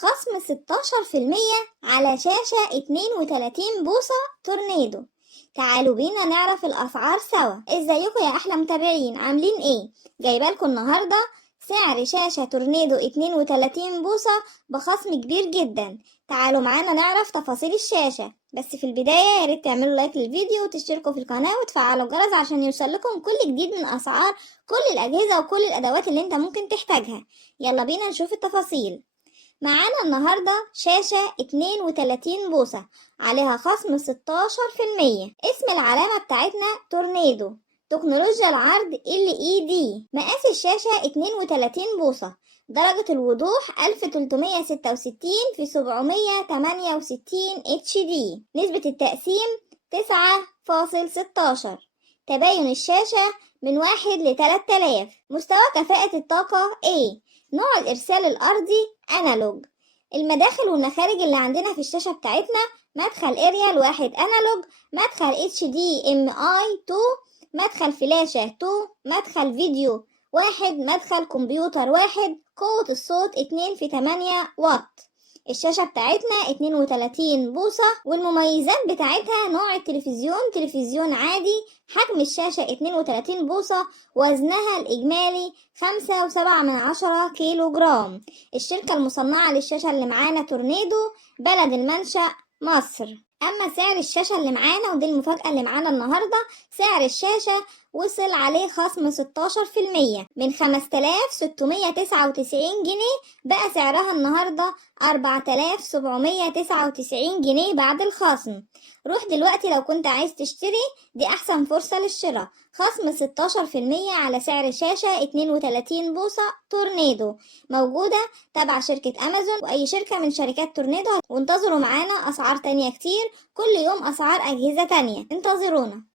خصم 16% على شاشة 32 بوصة تورنيدو. تعالوا بينا نعرف الأسعار سوا. ازيكم يا أحلى متابعين، عاملين ايه؟ جايبالكم النهاردة سعر شاشة تورنيدو 32 بوصة بخصم كبير جدا. تعالوا معانا نعرف تفاصيل الشاشة، بس في البداية ياريت تعملوا لايك للفيديو وتشتركوا في القناة وتفعلوا الجرس عشان يوصلكم كل جديد من أسعار كل الأجهزة وكل الأدوات اللي انت ممكن تحتاجها. يلا بينا نشوف التفاصيل. معانا النهاردة شاشة 32 بوصة عليها خصم 16%. اسم العلامة بتاعتنا تورنيدو. تكنولوجيا العرض LED. مقاس الشاشة 32 بوصة. درجة الوضوح 1366 في 768 HD. نسبة التقسيم 9.16. تباين الشاشة من 1 ل3000. مستوى كفاءة الطاقة A. نوع الإرسال الأرضي أنالوج. المداخل والمخارج اللي عندنا في الشاشة بتاعتنا: مدخل اريال 1 أنالوج، مدخل HDMI 2، مدخل فلاشة 2، مدخل فيديو 1، مدخل كمبيوتر 1. قوة الصوت 2 في 8 واط. الشاشة بتاعتنا 32 بوصة، والمميزات بتاعتها: نوع التلفزيون تلفزيون عادي، حجم الشاشة 32 بوصة، وزنها الإجمالي 5.7 كيلو جرام. الشركة المصنعة للشاشة اللي معانا تورنيدو، بلد المنشأ مصر. أما سعر الشاشة اللي معانا، ودي المفاجأة اللي معانا النهاردة، سعر الشاشة وصل عليه خصم 16% من 5699 جنيه، بقى سعرها النهاردة 4799 جنيه بعد الخصم. روح دلوقتي لو كنت عايز تشتري، دي أحسن فرصة للشراء. خصم 16% على سعر شاشة 32 بوصة تورنيدو، موجودة تبع شركة أمازون وأي شركة من شركات تورنيدو. وانتظروا معانا أسعار تانية كتير، كل يوم أسعار أجهزة تانية. انتظرونا.